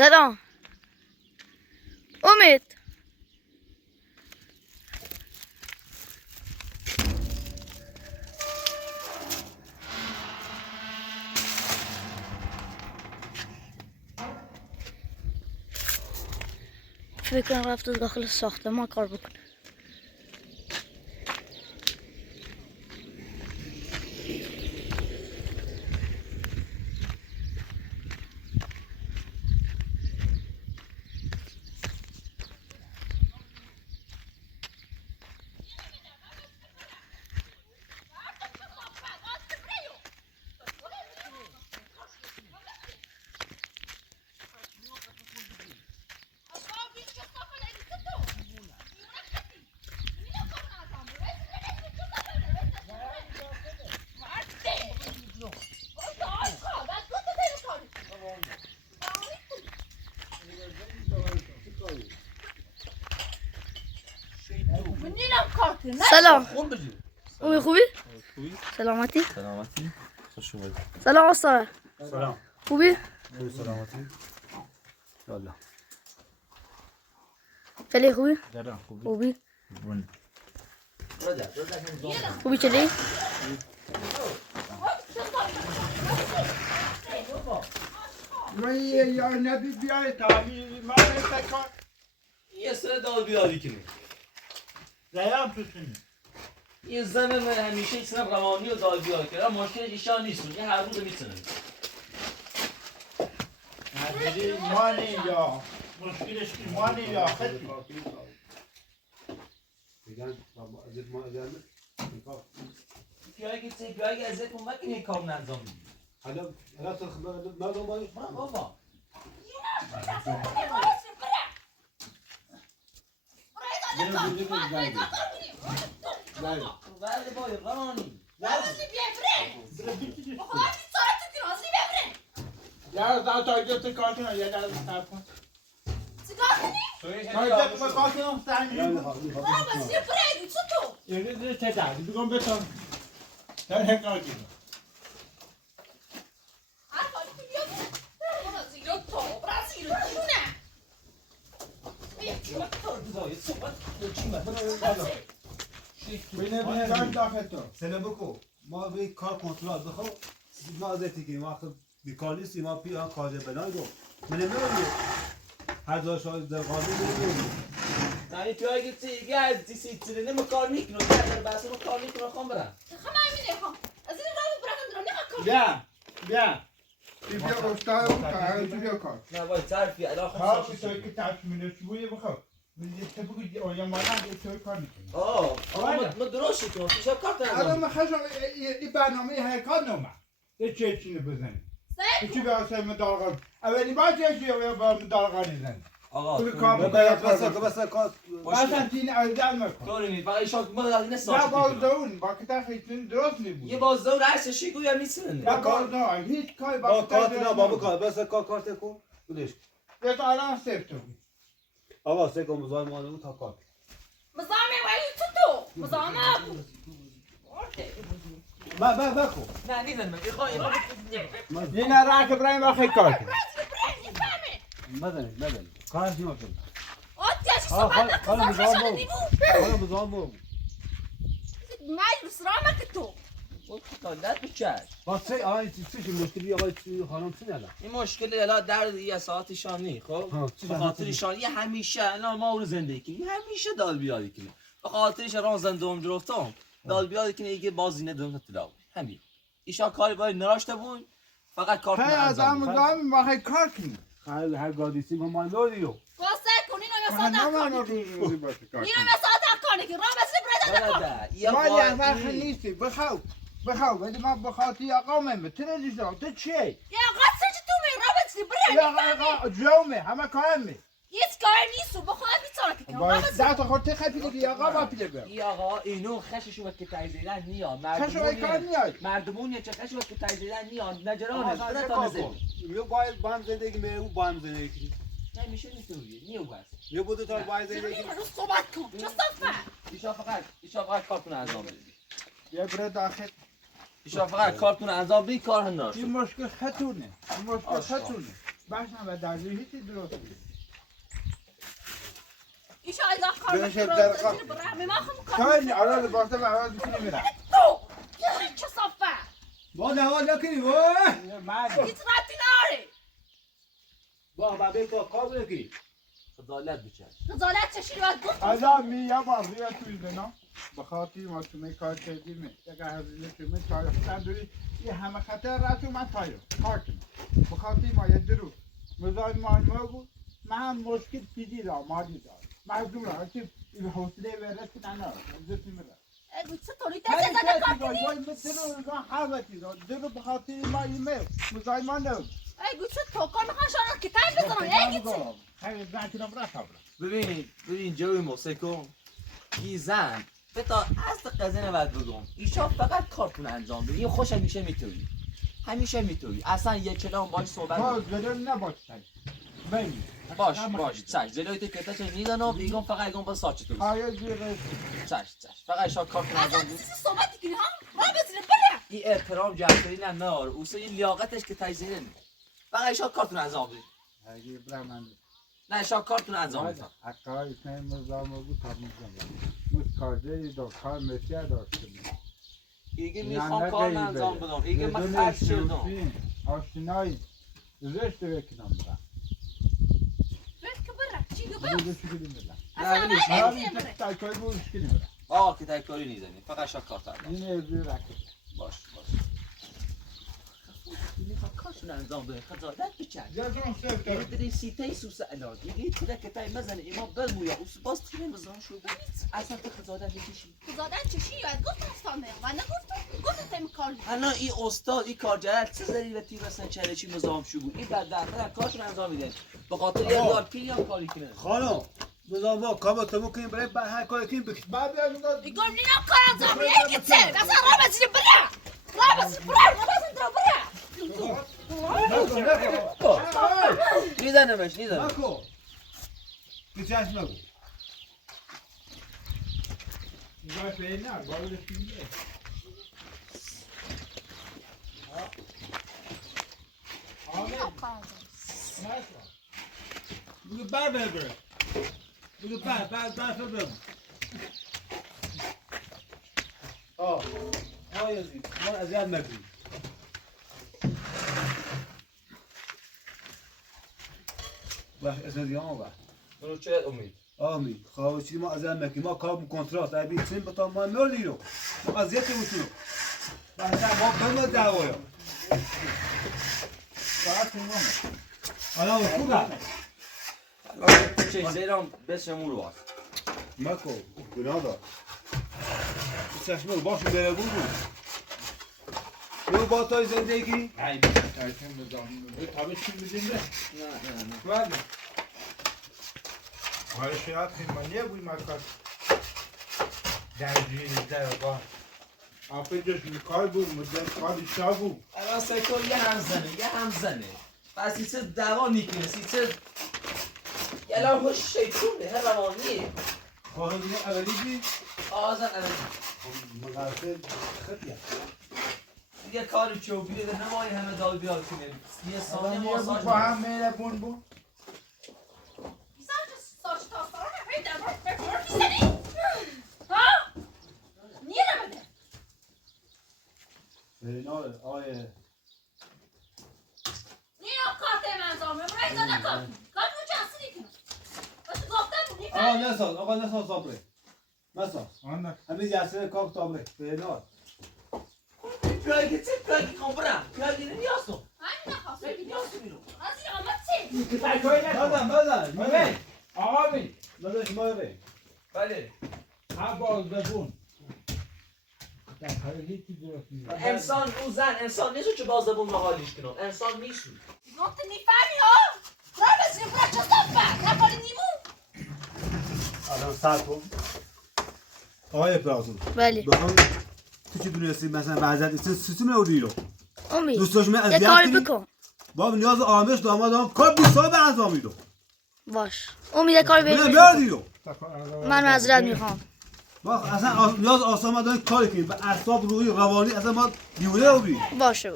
سلام امید فکر کنم رفته داخل ساختمان کار بکنه. سلام امید خوبی؟ سلامتی؟ سلامتی خوش اومدید. سلام استاد. سلام. خوبی؟ سلامتی. یالا. چلی خوبی؟ جدا خوبی. خوبی؟ بون. خوبی چلی؟ یا نبی بیای تعمیر ما نکن. یه سر دال بیاری کنی. زیام توسنی. یه زن من همیشه ایستنم روانی و دال بیار کردم مشکلش ایشان نیستون یه هر روز میتونم. نبی مانی یا مشکلش کی مانی یا خطی. پیاگی ازت اون وقت این کار نظام میدی. حالا تو خبر مردم باید بابا. ولی باید روانی. یا دا تا ایجاد کار کنه یا دا صاحب کن. ایجاد کار کنه تعمیر کن. یه چه داری بگم بتون. در هکار کنه. بینه بیان داخل تو. سلام بکو ما به کار کنترل بخو ما ازتی که ما خب بیکالیسی ما پی کار بنای رو من نمیدونم هر جا شاید در قاضی نمیدونم نه پیاگی دیگه از دیسیپلین ما کار میکنه در بحث ما کار میکنه خام برم. بیا بیا استاد بیا کار. نه باید تعرفی الان ها خب توی که تکمیلش بوی بخو. میگه تو بگو آیا ما نه توی کار میکنیم. ما درست کنم پیشا کار الان کردم. ما خشم این برنامه هکار نومد. یه چینه بزنیم. چی به واسه مدارگان. اولی با چیزی یا با مدارگان نزن. آقا کل کار بس کار مثلا تین ازدال میکن. طوری نیست فقط ایشان ما نه نه ساعت بازدون با کتا خیلی درست نیست. یه بازدور هر چیزی گویا میسنن. نه بازدون هیچ کاری با با کارت نه بابا کار بس کارت کو بودش یه تا الان سفت تو. آقا سه کو مزاحم ما تا کار با بکو نه دیدن من خواهی یه نه راه ابراهیم آخه کار کنه. مدن کار نمی کنم حالا مزاحم بو داد بچش واسه آی چی مشکلی آقا چی خانم چی نداره این مشکل الا در یه ساعت شانی خب به خاطر شانی همیشه الان ما رو زندگی کنیم همیشه دال بیاری کنیم به خاطرش راه زندم گرفتم دال بیاری کنیم دیگه باز اینه دون تلاو همین ایشا کاری باید نراشته بود فقط کار خیلی از هم مزاحم با کار کنیم. هر گادیسی ما ماندوریو ما یه وقت نیستی بخواه ولی ما بخاطی آقا من بتونه تو چی؟ یا آقا جومه همه کارمه ده تا خورده خیلی پیده بیا آقا با پیده بیا ای آقا اینو خشش بود که تایزیدن نیاد خشش کار نیاد مردمون چه خشش بود که تایزیدن نیاد نجرانه بره تا نزل میو باید با هم زندگی می او با هم زندگی نمیشه نیستوریه نیو بس میو بوده تا باید زندگی ایشا فقط کارتون انجام بدید یه بره داخل ایشا فقط کارتون انجام بدید کار هم این مشکل خطونه این مشکل خطونه باشم و در هیچی درست نیست. ایشا از کار بشه میکنم در کار. برای ما خم کار تا آره لباسه به عوض میکنی میرم. تو یه چه صفه با دوا نکنی وای مرد. هیچ ربطی نداره با بابا کار بکنی خجالت بکش. خجالت چشی باید گفت آدم میام بازی توی زنا. بخاطر ما تو می کار کردیم. اگر هزینه تو می کار کردی یه همه خطر راتو من تایو کار کنم. بخاطر ما یه درو مزاج ما بود. من مشکل پیدی را مالی دار. مردم را که این حوصله ورد کنن زفت میره. اگه چه طوری دست زده کار کنی درو حالتی را درو بخاطر ما ایمیل مزاج ما نه. اگه چه تو کار میخوان شاید که تای بزنم اگه چه همین زنتونم را خبره. ببین جوی موسیقی این زن بتا اصل قضیه نباید بگم ایشا فقط کارتون انجام بده این خوش همیشه میتوی اصلا یک کلام باش صحبت باز بدون نباشتن. بگی. باش چش جلوی تو کتا چه میدانم ایگم فقط ایگم با ساچ تو آیا زیره. چش فقط ایشا کارتون انجام از بده چیزی صحبتی کنی ها را بزنه بره این احترام جمعی نه نار اوسا این لیاقتش که تجزیه نمی فقط ایشا کارتون انجام بده اگه برام نه ایشا کارتون انجام بده اکای نه مزام بود تمیزم. مستقاده دکتر مسیح داشتیم. ایگه میخوام کار انجام بدم ایگه من خرج شدم آشنایی زشت بکنم برم. بس که بره چی دو بره دیگه چی کنیم اصلا نه، من برم. نمیتونم بره تایکای بودش کنیم برم. آه که تای کاری نیزنی فقط ایشا کارت انجام این ازی رکت. باش میخوام کارشون انجام بده خجالت بکش جزون سفت. یه سیته سوس الان دیگه تیره که تای مزنه ایما بلمویا اوس باز تیره مزان شو بود اصلا تو خجالت بکشی خدادن چشی یاد گفت استانه و گفت تیم کار الان این استاد این کارجلت چه زری و تیم مثلا چلچی مزام شو بود این بعد در کارشون انجام میده به خاطر یه دار پیل هم کاری کنه خانم بذار ما کار تو بکنیم برای هر کاری کنیم بکش بعد از اون میگم نینا کار انجام بده اگه چه اصلا را بزنه بره را بزنه بره میزنمش نکو که چشم نگو باشه نه بالش میده. بگو بر بره بگو بر بره آه یزید ما اذیت نکنی باش اسم دیگه ما باش منو چه امید آمین خواه چیزی ما اذیت نکنی ما کار کنترات ای بیتیم بتا ما مردی رو ما اذیت بودیم مثلا ما بنا دعوایا فقط تمام. حالا خوبه الان چه زیرم بشمور باز مکو گناه دار چشمه باش بره بود یه با تای زندگی ای تایتم بزنم. تابه چی میدیم ده؟ نه بله. حالا شاید خیمانیه بوی مکار. درجی درگاه. آفه جوش میکار بود مدت کاری شا بود. الان سکر یه هم زنه پس این چه دوا میکنه چه الان خوش شیطونه هر روانیه خواهی دیگه اولی بی آزن الان مغرفه خطیه دیگه کاری چوبیه ده نمایی همه دال بیاد کنه یه ثانیه ماساژ با هم میره بون بود. ساچ تا سارا نفید در باید بفرد میزنی ها نیه نمده برینال آیه نینا کارت منظامه برای زده کار کارت رو جنسی کنم بس گفتم بود آقا نساز صابره نساز آنه. همین جسر کاک صابره برینال پیاگی چه پیاگی کن برم پیاگی نیاستم همین نخواست پیاگی نیاستم اینو از این آمد چی؟ تایکای نکن. بزن ببین. آقا بی. بزن شما ببین بله ها باز ببون. در حال هیچی درست نیست. انسان اون زن انسان نیست که باز بون مقالیش کنم انسان نیست گفت نیفهمی ها را بزنی برای چه صفت نفالی نیمون الان سر کن آقای پراتون بله بخوام تو چی دونستی مثلا وضعیت سیستم اودی رو امید دوست داشت من یه اذیت کاری کنی بکن باب نیاز آمش دامادم کار 20 سال به انجام میدم باش امید یه کاری من بکن میادی رو من معذرت میخوام با اصلا نیاز آسان دادن کاری کنیم به اعصاب روحی روانی اصلا ما دیوونه رو بی باشه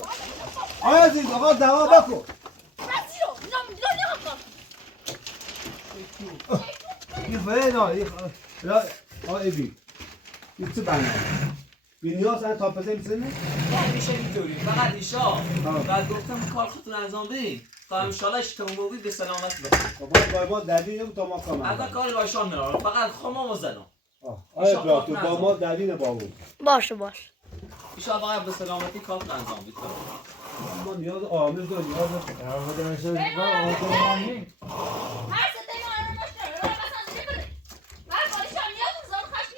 آیا زید آقا دعوا بکن رسی رو اینا این فعلا لا ایبی این چه بنا بی نیاز تا پسه میزنه همیشه اینطوری فقط ایشا بعد گفتم کار خودتون انجام بدین تا انشالله اشتمون بگید به سلامت بخیر با دلیل نبود تا ما کامل از کاری باشان میرم فقط خمام و زنم آیا تو با ما دلیل با اون باشه باشه. ایشا فقط به سلامتی کارتون انجام بدید ما نیاز آموز داریم نیاز هر سته ما رو نشنه رو مثلا چه بده هر کاری شام نیاد زار خش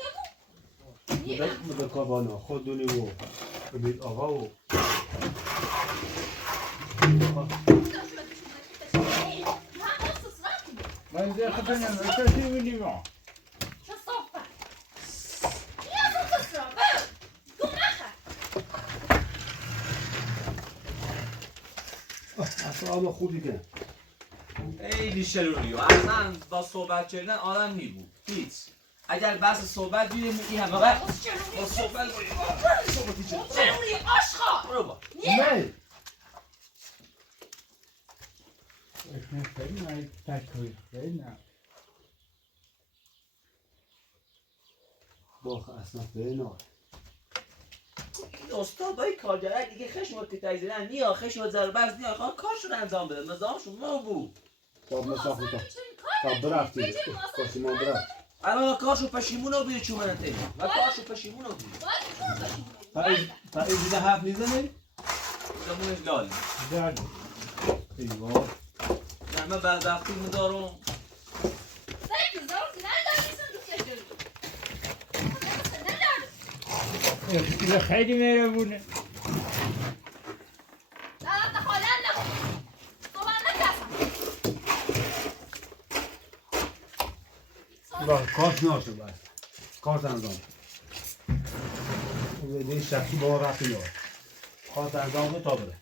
نیاد مدد کابانا خودونی و بید آقا و من زیر خطنم کسی بودیم ها چه صافه نیاز اون کسرا دو نخه اصلا آما خوبی که خیلی شروریو اصلا با صحبت کردن آدم میبود هیچ اگر بحث صحبت بیریم این همه وقت با صحبت صحبتی چرونی آشخار برو با نه خیلی نه تشکیل خیلی نه باخ اصلا بنا استادای کارگرای دیگه خشم که تایزیدن نیا خشم ضربه نیا خواه کارشون انجام بده نظامشون ما بود با مسافت تا برفتی کسی من برفت الان کارشون پشیمونو بیه چومن تیمی و کارشون پشیمونو بیه تا ایزیده حرف میزنی؟ زمونش لالی زرد ایوار من بعد وقتی میدارم سیکی زار زنه داریسن رو کشل این خیلی مهربونه دارم خالن نکن تو من نکسم با کارش ناشه بس کارت انجام اون دیگه شخصی با رفتی دار کارت انجام تا بره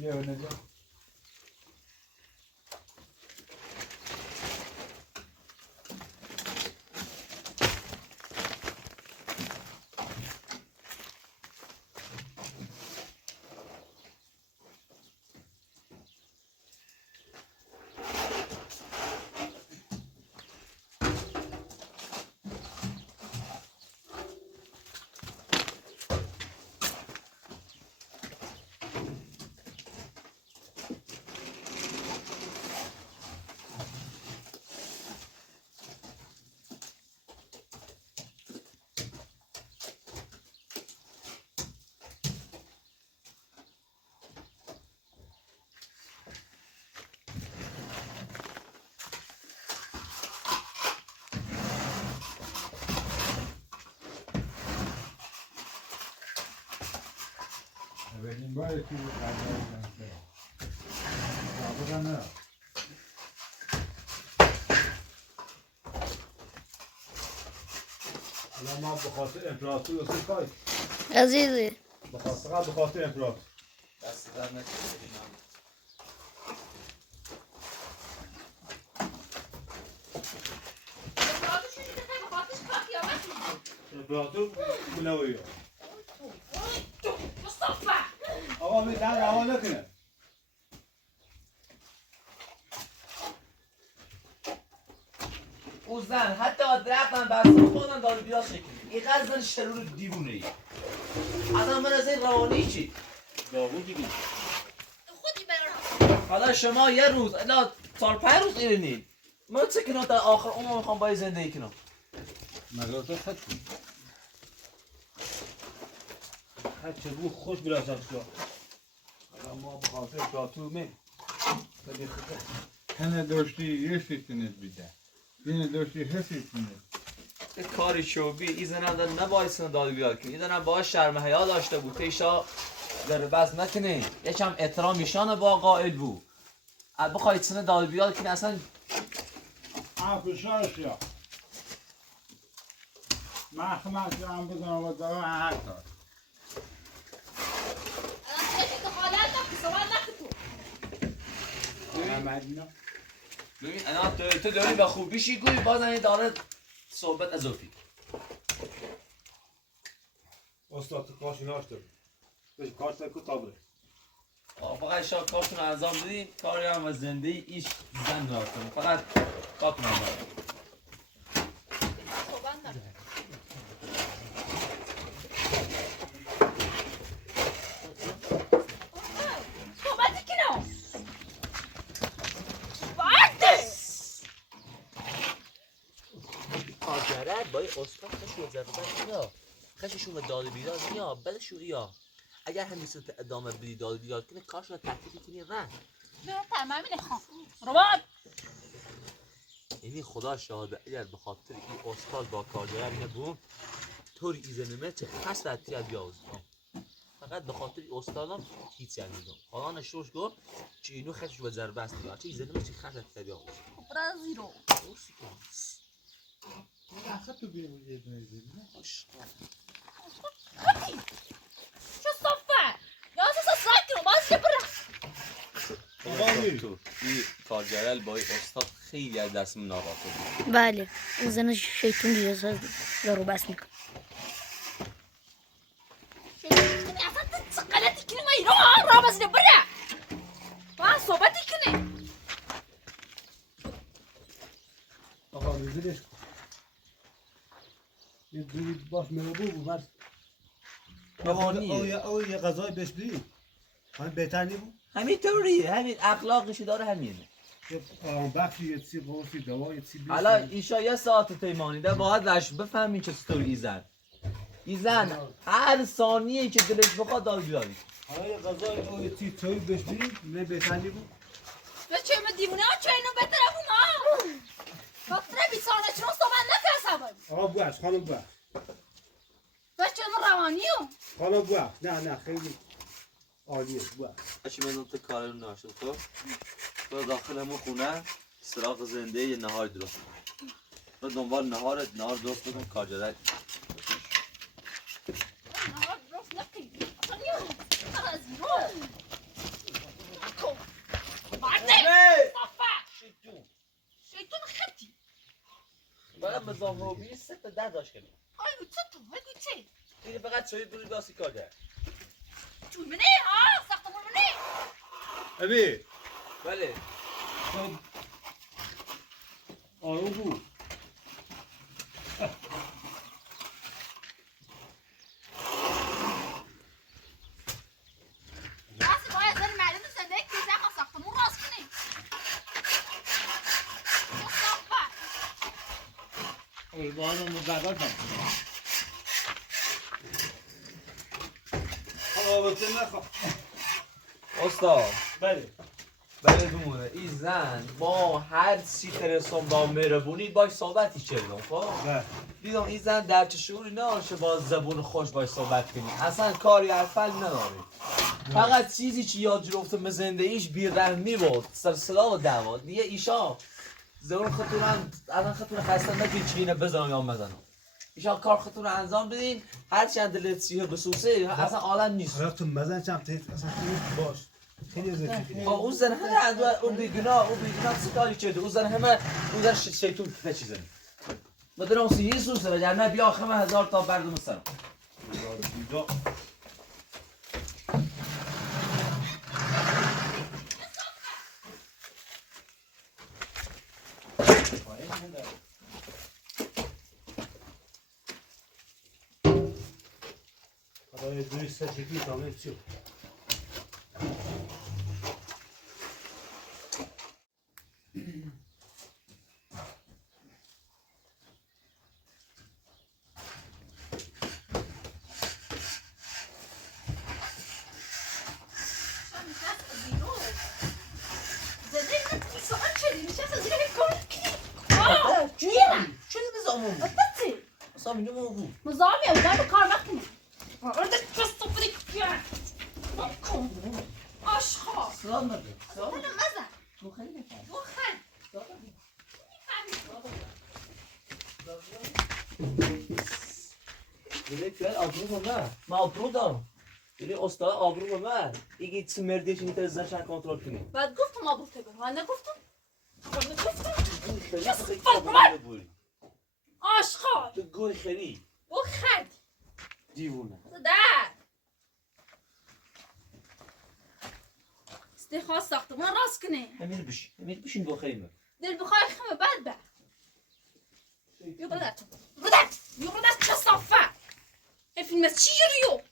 یه نجا اولین باره که غذای کنسه جابرا نه الان ما به خاطر امپراتور اصلا کاری عزیزی به خاطر امپراتور دست در نکنید امپراتور بلوی مصطفى آقا می در رها نکنه او زن حتی درخت هم بسته خودم داره بیاد شکلی اینقدر زن شرور دیوونه ای اصلا من از این روانی چی؟ داغون دیگه خودی برام حالا شما یه روز الا 4-5 روز ایرانید من چه کنم در آخر عمر میخوام باید زندگی کنم مگه خطی خط چه بود خوش بلا شخصا ما به خاطر امپراتور می هنه داشتی یه سیستنت بیده اینه داشتی هه سیستنت کاری شوبی این زنم در نباید سن داد بیاد کنی این زنم باید شرم حیا داشته بود تیشا در بز نکنه یکم احترام ایشان با قائل بود بخواید سن داد بیاد کنی اصلا فشارش یا محکمت هم بزنم و دارم هر کار ببین انا تو داری به خوبی شیگوی باز این داره صحبت اضافی. استاد تو کارش ناشته بشه کارش کو تابره فقط شما کارتون رو انجام بدین کاری هم و زندگی ایش زن دارتون فقط کارتون رو انجام بدین. صحبت دارم. صحبتی که نه. کارگرد با این استاد خشو زربت یا خششون به داد بیداد یا بلشو یا اگر همیشه ادامه بدی داد بیداد کنه کارشون رو تحقیقی کنی رنگ نه تمام نخوام. رباط. یعنی خدا شاهده اگر به خاطر این استاد با کارگرد نبود طوری ایزنمه چه خسرتی از بیاوز فقط به خاطر این استادم هیچ یعنی نگم حالا نشوش گفت چه اینو خشش به ضربه است نگاه چه ایزنمه چه خسرتی از بیاوز برازیرو. درستی کنم آخه تو بیرون یه دونه زیرونه خطی. شو صفه. یا اساسا ساکت رو باز ببره. تو این کارگرد با این استاد خیلی از دست من ناراحت بود بله اون زن شیطون دیگه رو بس میکنه. اصلا تو غلطی کنی ما ایران را باز ببره. با صحبتی کنه. آقا میزنش یه دوری باش مربو بود او یه غذای بهش بدی همین بهتر نیبود همین طوریه همین اخلاقشو داره همینه بخشی یه چیزی قرصی دوا یه چیزی بیست حالا ایشا یه ساعت پیمانیده باید رش بفهمی چه طور ایزن هر ثانیه که دلش بخواد دال بیاری حالا یه غذای او یه چیزی توی بهش بدی نه بهتر نیبود بس چه ما دیوونه ها چه اینو بهتره بونا بطره بیسانه چرا صحبت نکرسه آقا بوش خانم بوش بس چه اینو روانیو خانم بوش نه خیلی عالیه بوش هرچی من تو کارو ناشد خب تو داخل همون خونه سراغ زنده یه نهار درست تو دنبال نهار درست بکن کارجرد نهار درست نکی اصلا نیو از رو بعده صفه شیطون خطی باید به زامروبی 3 تا 10 داشت کنیم آیگو چه تو آیگو چه دیگه فقط شوید بروی باسی کار کرد چون منه ها ساختمون منه ابی بله آروم بود راست باید زن معلوم زندگی که زخم ساختمون راست کنی چه صفه باید مزدد رابطه نخواه استاد بله دونه این زن با هر چی ترسم با مهربونی باش صحبتی کردم خب بله دیدم این زن در چه شعوری نباشه با زبون خوش باش صحبت کنی اصلا کاری حرفل نداری فقط چیزی که یاد گرفتم به زندگیش بی‌رحمی بود سلسله و دعوا دیگه ایشا زبون خودتون الان خودتون خسته نکنید چه اینه بزنم یا مزنم ایشا کار خودتون رو انجام بدین هر چند دلت سیه بسوسه اصلا عالم نیست حالا تو مزن چم تیت اصلا تو باش خیلی زدی با اون زن همه اون بیگناه سکاری کرده اون زن همه اون زن شیطون که چیزه مدرم سی یسوس وگرنه بیا همه 1000 تا بردم سرم حالا یه دوی سه شکلی تامه چیو مزاحم يا ولاد الكار مخنوق أريد تصطف لك فيها مالكم أشخاص أنا مزح مخل Direkt ver altını sonra. Ma altını da. یعنی استاد آبرو به من ایگه چه مردیش نیت از زنشان کنترل کنی بعد گفتم آبروت به من نگفتم خیلی کس خیلی فرق کامل بودی آشغال تو گوی خیلی او خد دیوونه در استخواست ساختمان راست کنه امیر بشین با خیمه دل بخواه خمه بعد به یو بردت بردت یو بردت کسافه این فیلم از چی جریو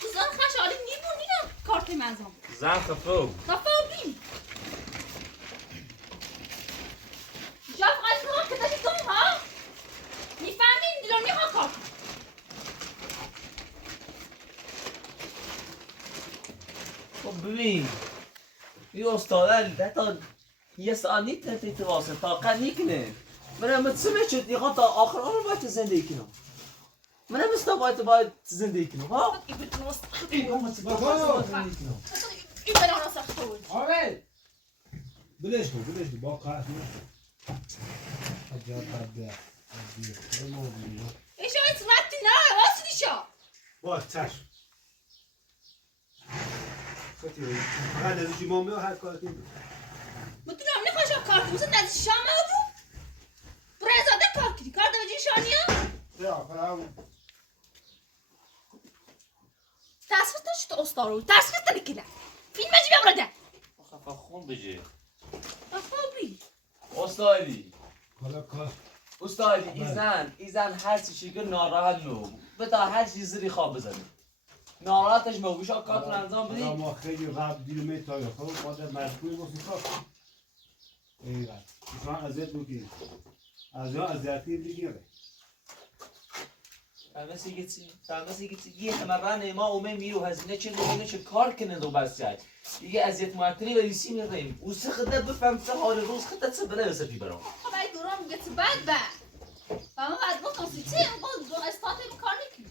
تو زن خش آلی نیبون نینا کارت منظام زن خفو خفاوی جا فقط نگاه که داشتی دوم ها میفهمین دیلو نیخواه کار خب ببین یه استاد تا یه ساعت نیت نتیت واسه طاقت نیکنه من متسمع شد یه تا آخر عمر باید زندگی کنم من باید زندگی کنم ها این بدون راست این هم باید زندگی کنم این بدون راست خود آره بلش کن با کار عجب بده ایشا ایت ربطی نه راست نیشا با چشم خطی فقط از جمعه و هر کار کنیم مدونم نخواشم کار کنم مثل نزد شام او برزاده کار کنی کار دوجه شانیا یا فرام تصفیت نشد استارو تصفیت نکنه فیلم مجی ببرده خفا خون بجه افابی استادی حالا کار استادی ایزن هر چیزی که ناراحت نو بتا هر چیزی خواب بزنی ناراحتش موگوشا کارتون انجام بدی ما خیلی قبل دیر میتایم خب باید مجبوری باشیم کار ایوه شما ازیت بگیرید از یا ازیتی بگیره فهمسی که یه تمرن ما اومه میرو هزینه چه کار کنه دو بس جای دیگه ازیت معطلی و ریسی میریم او سه خده بفهم سه حال روز خده چه بله بسپی برام خب ای دوران میگه چه بد به و من بعد گفتم سی چه این باز دو استاته کار نکنی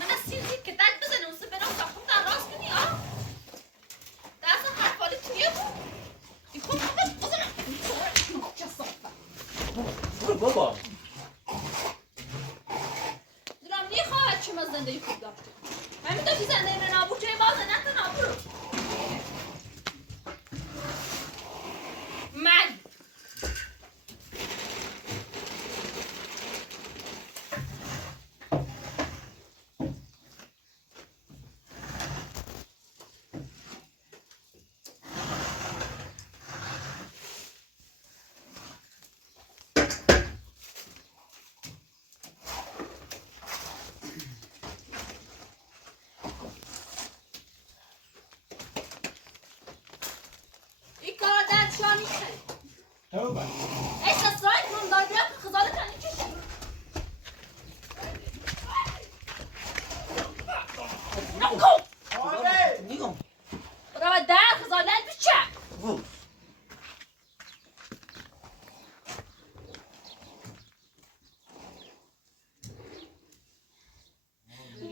من از سیزی که دک بزنه اون سه برام ساختم در راست کنی آه دست حرفالی تویه بود این خود فقط بزنم چه صافه برو بابا دورم نیخواهد شما زندگی خوب داشته همین داشتی زندگی من نابود چه بازه نکن نابود رو من این کار در شانی خیلی توبه استثرائي من ضربات خزانة عن الجيش نقو نیگم راه در خزانة بچه برو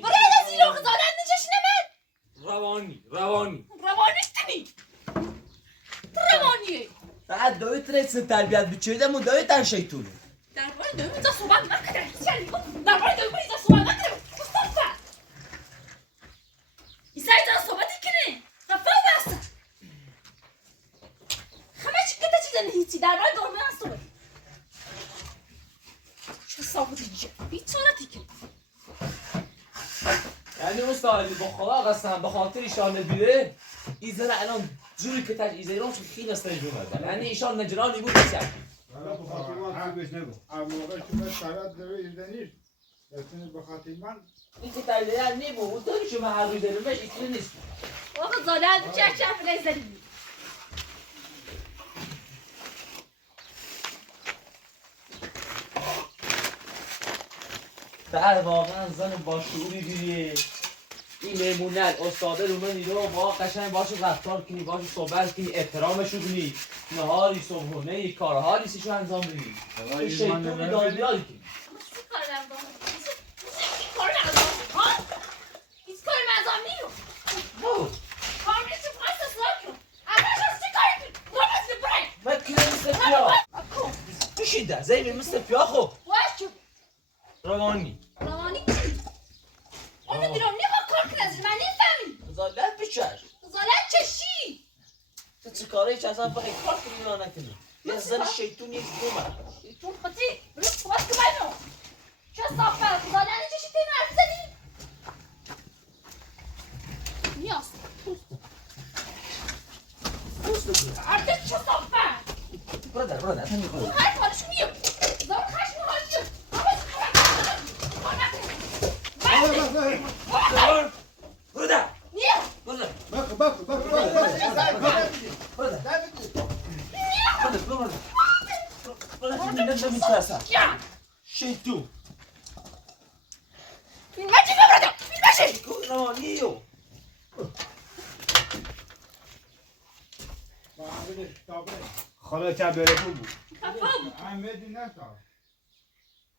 برای از اینو خزانة نجش نمید روانی روانیه فقط دویت رسن تربیت بچه مو دویت ان شیطونه در باره دومی اینجا صحبت نکنه در باره دومی اینجا صحبت نکنه مصطفى ایسا اینجا صحبتی کنه خفا بسته همه چی که تا چیزا نهیچی در باره دومی هم صحبت چه صحبتی جه بیچارتی کنه یعنی استادی با خدا قسم به خاطر ایشان نبیره ایزن الان جوری که تاج ایزن خیلی استرجو کرد یعنی ایشان نجرانی بود بسیار حالا بخاطر ما بهش نگو موقع شما سرات دوی ایزنیش دستونی بخاطر من این که تایلر نیبو اون طوری شما هر روی دارمش ایتلی نیست واقع زاله چه چه فلای زدی فقط واقعا زن با شعوری بیریه این میمونن استاده رو منی رو با قشنگ باشو رفتار کنی باشو صحبت کنی احترامشو کنی نهاری صبحونه کارهاری سیشو انجام بدی این شیطونی دال بیاد کنی کار نمی‌کنم کار نمی‌کنم چیده زیمی مثل پیاخو واشو روانی روانی چی؟ اون دیرم نمیخواد کار کنه از من نفهمی زالت بچش زالت چشی تو چه کاره چه اصلا بخی کار کنی یا نکنی یه زن شیطون یک دومه شیطون خطی برو صحبت که بینو چه صافه زالت چشی تیم حرف زنی نیاز ارده چه صافه برادر هم میخواد اون حرف حالشو میگم زمان خشم حالشو برادر نیا برادر بکو برادر نمیترسم شیطون فیلم چی ببرده فیلم چی روانیو خاله چه بره بود احمدی نسا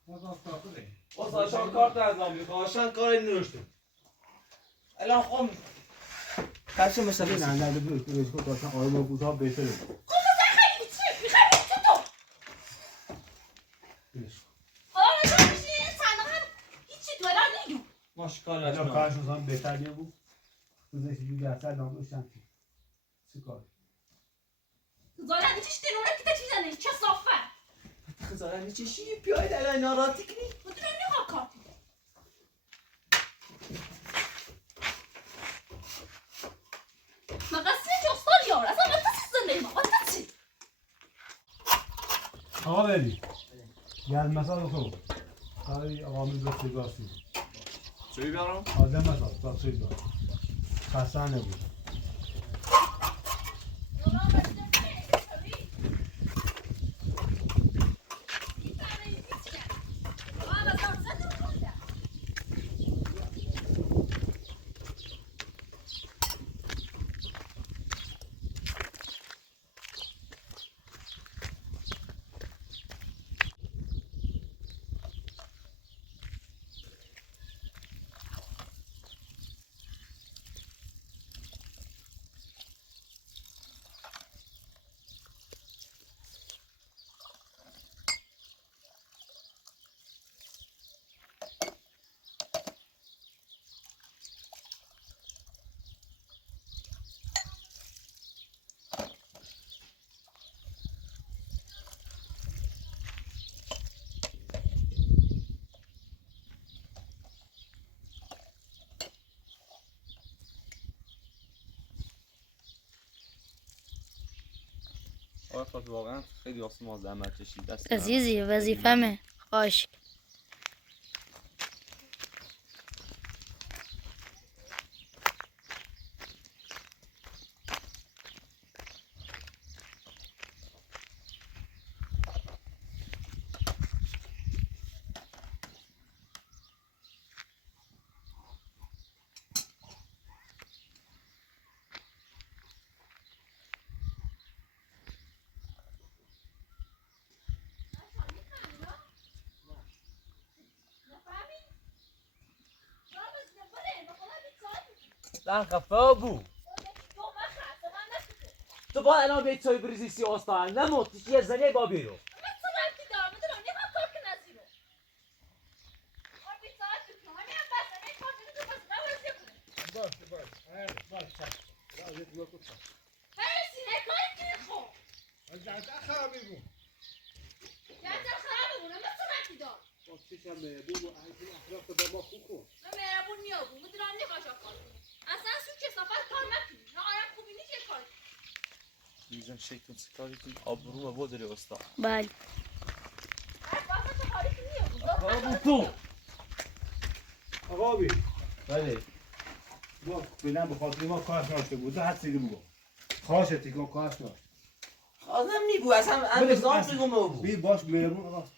نسا ساخته آشان کارت از آمریکا آشان کار نوشته الان خب کارش مثلا نه بود که تو اصلا آروم بود ها بهتره خب خیلی چی میخوای تو حالا نشون میشی صندوق هم هیچی تو الان نگو ماشکال یا کارش مثلا بهتر بود روزش یه درصد ناموشن چه کار زالت چیش دنونه که چی زنه چه صافه خزارانی چشی پیاید الان ناراتی کنی تو نمیخواد کار کنی مقصد جستار یار اصلا من تسی زنده ما تسی آقا بری گل مثلا تو کاری عوامی به سیگاسی چوی بیارم؟ آدم مثلا تا سیگار خسته نبود خب واقعا خیلی واسه ما زحمت کشید دست عزیزی وظیفمه خواهش زن خفه بو تو با الان بیت سای بریزی سی آستان نموت یه زنی با بیرو میزن شیطون سکاری کنی آبرو ما داری استاد بله آبو تو آقا بی بله ما فعلا به خاطر ما کارش ناشته بود تو حد سیگه بگو خواهشتی که کارش ناشته آدم نیبو اصلا انتظام بگم او بی باش مهربون آقا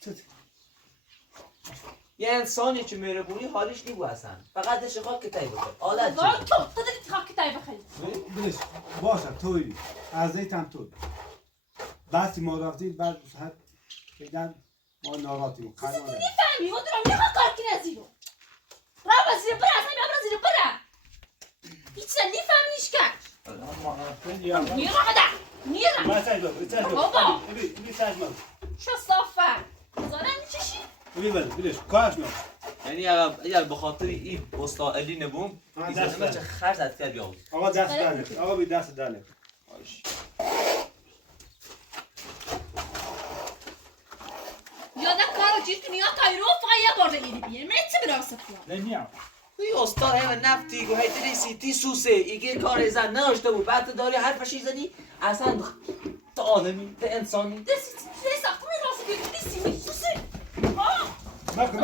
یه انسانی که مهربونی حالش نیبو اصلا فقط دش خاک کتایی بکن آلت بلش باشه توی از دیتم توی بسی ما رفتیم بعد حد بگن ما ناراحتیم قرمانه چه صافه ببینش کارش نه یعنی اگر به خاطر این استاد علی نبوم این زنده چه خرج از کرد بیاوز آقا دست دانه آقا بی دست دانه یاده کارو جیت نیا تایرو فایا بارده ایدی بیه من چه براسه فیا نمیام این استاد همه نفتی گو هیتری سیتی سوسه ایگه کار زن نداشته بود بعد داری حرفشی زنی اصلا تا آدمی تا انسانی دسی ساختمون راسه بیه دسی می سوسه بک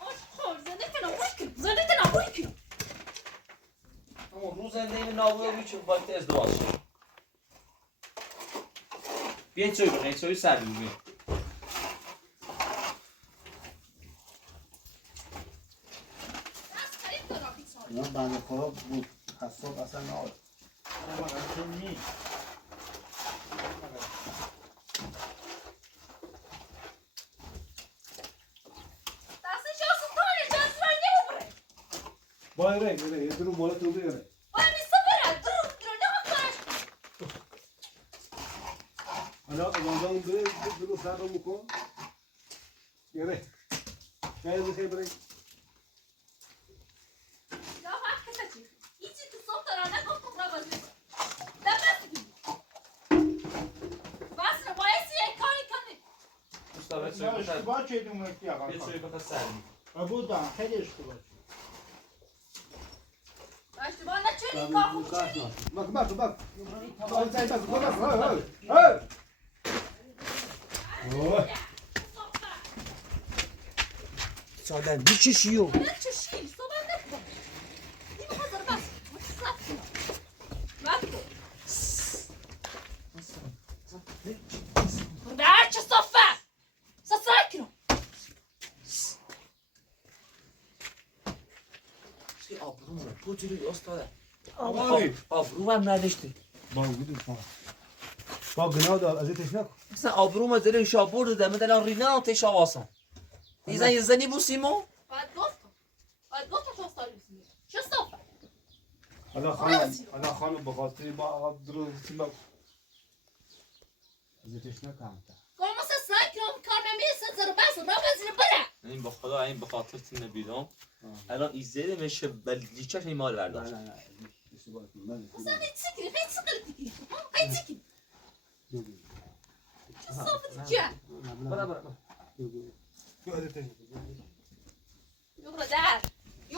آش خور زنده کنم بوی کنم اما روز زنده این نابوده بیچون باید ازدواج شد بیاین چوی بخیر چوی سر بیاین من بنده خدا بود حساب اصلا نه باید یه درو بالا تو بیاره حالا رمضان درو سر رو بکن یاره باید بخیر برای اشتباه چیدیم رفتی آقا بیاین چوی بخیر سر بیاین بودم خیلی اشتباه بک سادن بیچشیو آبرومه تو جوری استاده آبی آبروم هم نداشتی با گناه دار ازتش نکن مثلا آبروم دل شابور داده من دلان رینا و تیش آواسم این یه زنی بو سیمو حالا خانم بخاطری با آقا درست با ازتش نکن این به خدا این به خاطر تیم بیدم الان ایزه میشه بلیچش این مال برداشت نه اشتباه کردم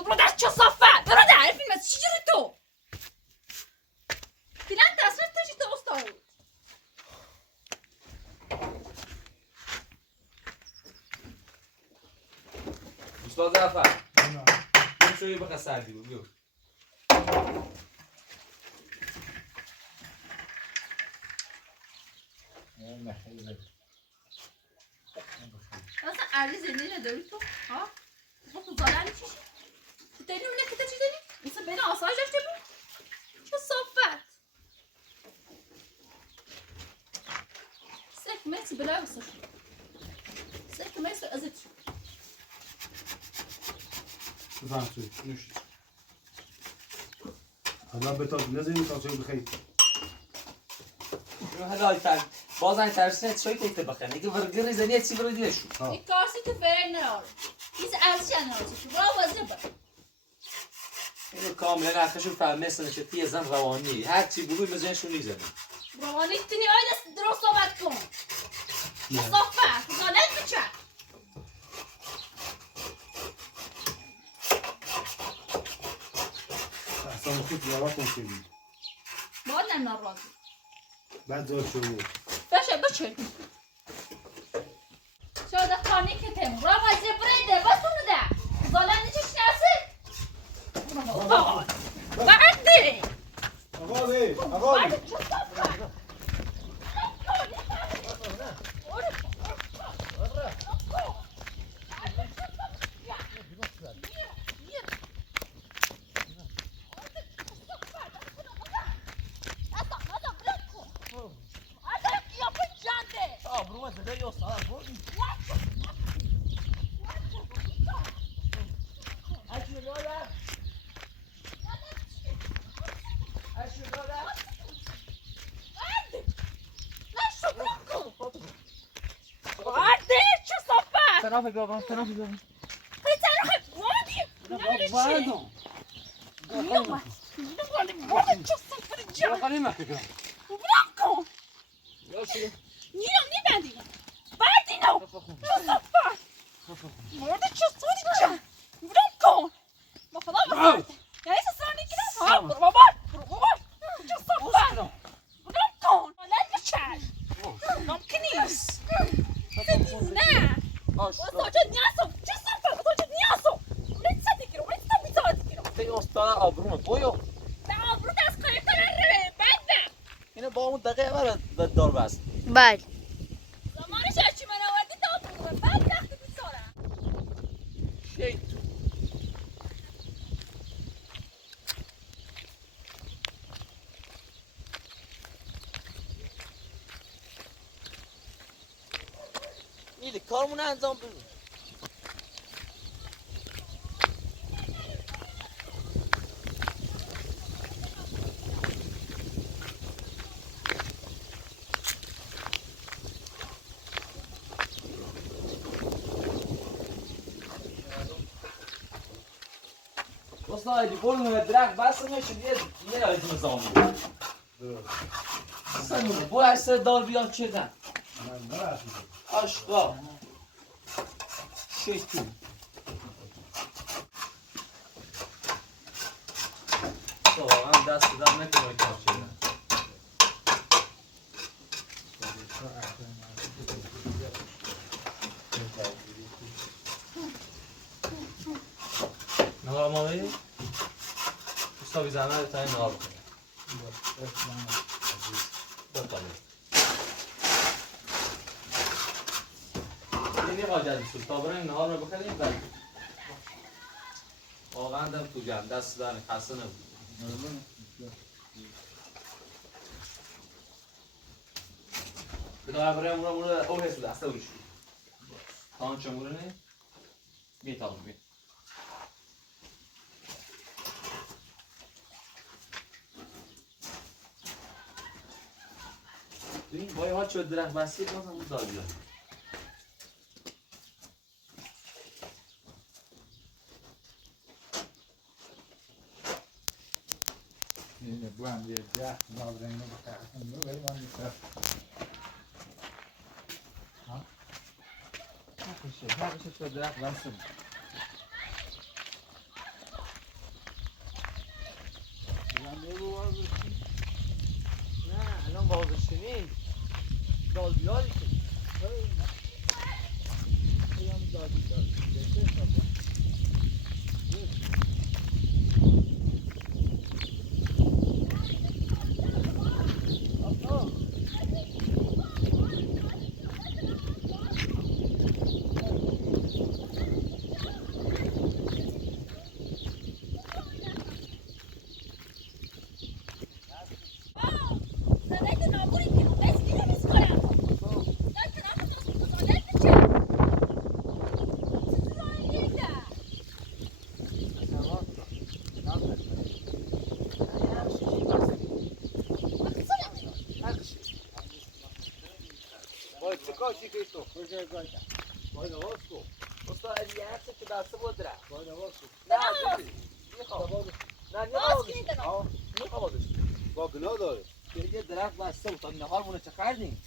برادر چه صافه برادر فیلم از چی جوری تو فیلم تصویر تو چی تو استاد استاد زعفر این شوی بخواه سردی بود بیو اصلا علی زنده نداری تو ها تو زالانی چیشی تو داری اونه که تا چی داری مثلا بین آسایش داشته بود چه صافت سک مرسی بلای واسه شد سک مرسی ازت شد بفهم توی نوشی حالا بتاب نزدیم تا توی بخیر حالا بازن ترسنه شوی تیته بخیر نگه ورگری زنیه چی برو دیده شو این کارسی تو فرن نار بیز ارزش نارسی تو برای وزنه بر اینو کاملا اخشون فهمه سنشتی زن روانی هر چی بگوی مزنشون نیزنه روانی تنی آی دست درست صحبت کن صافت زالت بچه احسان خود یارا کن شدید بادم ناراضی بعد زار شروع بشه شاید خانه که تیم را وزی بریده بسونه ده زالت نیچه شناسه فقط بره آقا بی آقا بی تنافي بابا تنافي بابا خلي تعرف وادي بعدهم يلا وادي تشوف صفر الجو خليني معك كده وبلاكو يا شو نيوم ني بعدي نو صفر وادي تشوف صفر الجو بلاكو ما خلاص يا ليش صارني كده بابا تشوف صفر بلاكو لا تشعل ممكنيش لا وصوت نياسو تشوف صفر وصوت نياسو وليت صدقي وليت صدقي تيجي استاذ ابرون بويو تعال بس خليك تلعب بعد اینو با اون دقیقه برات دار بس بله زمانش هرچی من آوردی داد بعد وقتی بسارم شیط میلی کارمون انجام بدیم Dostlar, bolun ve direkt basın için diye aydınız almıyor. Sen bunu bu eser dar bir açıdan. Aşka. Şeytan. Tamam, dastdan ne kadar kaçıyor? نهار مالی؟ دوستا بی زحمت تا این نهار بکنیم بکنیم اینی قاجد بیسود تا بریم نهار رو بکنیم بریم واقعا دم تو جمع دست دارم خسته نبود بدون بریم او حسو دسته بوشی تا آن چموره نه؟ بین تا بین این بای ها چود درخت بسید بازم اون دار بیاد اینه بو هم یه ده نازنینو بخرم رو ولی من میکنم نخشه چود درخت بسید نه الان بازشونی دال بیاری که کاشی که تو کجای گایده باید آواز کن استاد یه هفته که دسته بود درخت باید آواز کن نه میخوام نه میخوام با گناه داره یه درخت بسته بود تا نهارمونه چه کردیم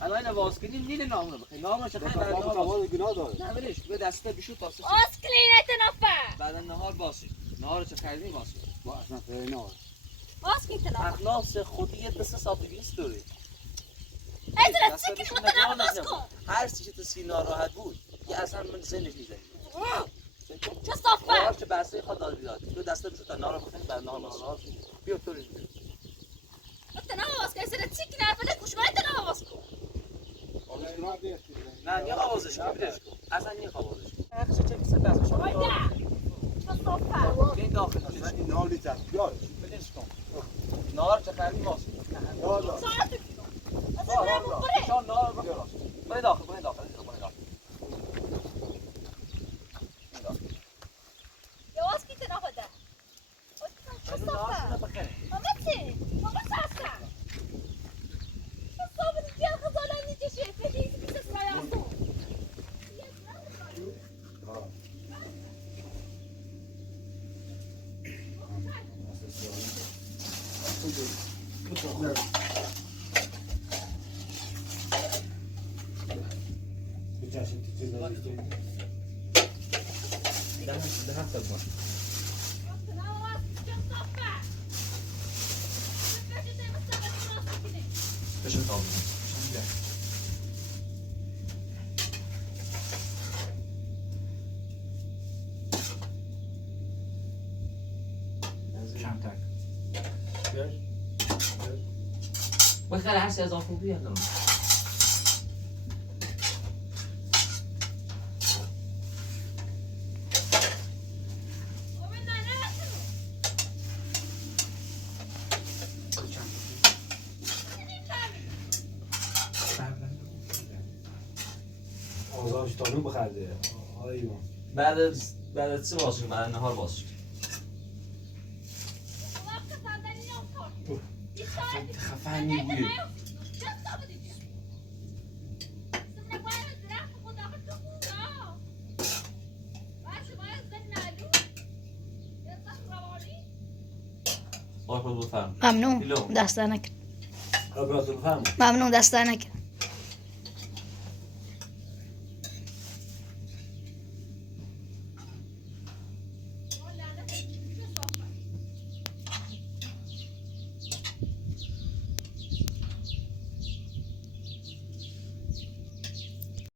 الان اینو باز کنیم نیل نامونو بخیر نامونو چه کردیم بعد نهار گناه داره نه ولش به دسته بشو تا سه اسکلینت نفر بعد نهار باشه نهار چه کردیم باشه با اصلا فعلا نه اسکلینت نفر اخلاص خودی یه دسته سابقیست داره ازرا سکت متنفس کن هر چیزی تو سینا راحت بود یه اصلا من زنش نیزه چه صفر چه بسته خود دار بیاد تو دسته بشو تا نهار بخیر بعد نهار باشه بیا تو متنفس کن ازرا سکت نفر گوش باید تنفس کن نه یه آوازش کن بیدش کن اصلا یه آوازش کن حقشه چه کسی دست شما باید چه صفر این داخل بیدش این نهار لیتر بیار بیدش کن نهار چه خریدی باشه ساعت کن ازرا بره شان نهار بخیر باید داخل باید داخل یا اسکلینت نفر ده چه صفر ماما چی ماما ساسا چه صفر دیگه خزالان نیچه شیفه دیگه بیست سایاسو چشم تیکه داری ده هفته بود. بشن تابون. چند تک بخیر هر سی از آفو بیادم. آزادش تانو بخرده ایوان بعد از چه باز شد؟ بعد نهار باز شد. خفنی بوی. آقا بفرم. ممنون دست در نکن. براتون بفهم ممنون دست در نکن.